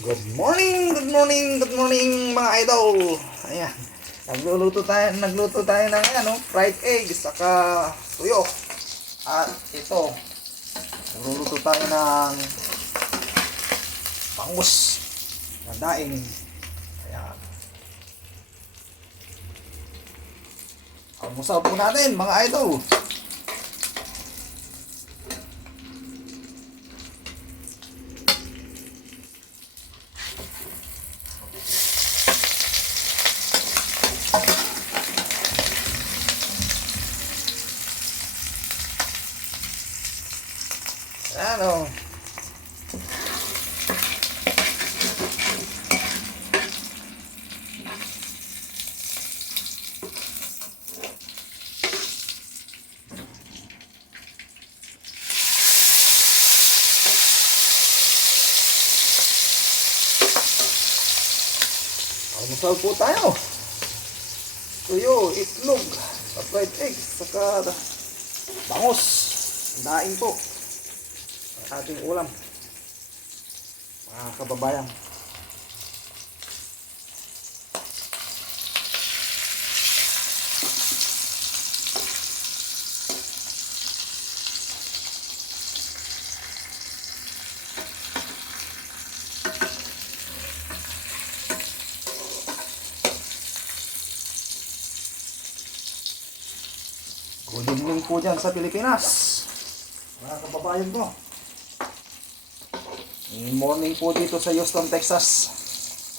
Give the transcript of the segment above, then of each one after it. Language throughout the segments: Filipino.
Good morning, good morning, good morning mga idol. Ayan. Nagluto tayo ng fried egg saka tuyo. At ito, nagluluto tayo ng bangus na daing. Ayan. Almusal po natin mga idol. Ano? Almusal po tayo. Tuyo, itlog, fried egg, saka bangus. Daing po. Ating ulam mga kababayan. Good evening po dyan sa Pilipinas mga kababayan ko. Morning po dito sa Houston, Texas.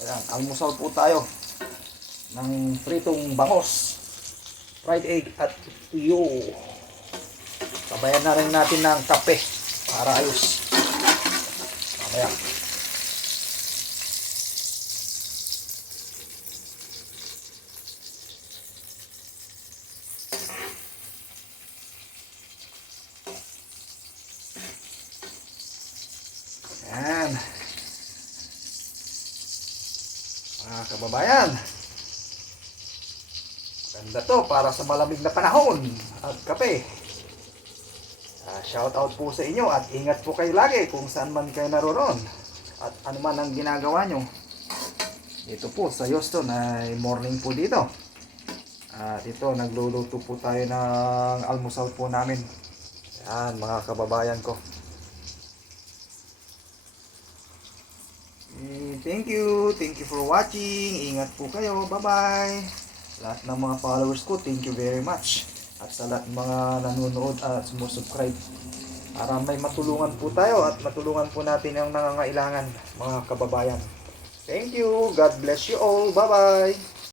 Ayan, almusal po tayo ng pritong bangus, fried egg at tuyo. Sabayan na rin natin ng kape para ayos. Mamaya. Ayan. Mga kababayan, ganda to para sa malamig na panahon at kape. Shout out po sa inyo at ingat po kayo lagi kung saan man kayo naroon at ano man ang ginagawa nyo. Dito po sa Houston ay morning po dito. At ito, nagluluto po tayo ng almusal po namin. Ayan mga kababayan ko. Thank you for watching. Ingat po kayo, bye bye. Lahat ng mga followers ko, thank you very much. At sa lahat ng mga nanonood at sumusubscribe, para may matulungan po tayo at matulungan po natin ang nangangailangan mga kababayan. Thank you, God bless you all, bye bye.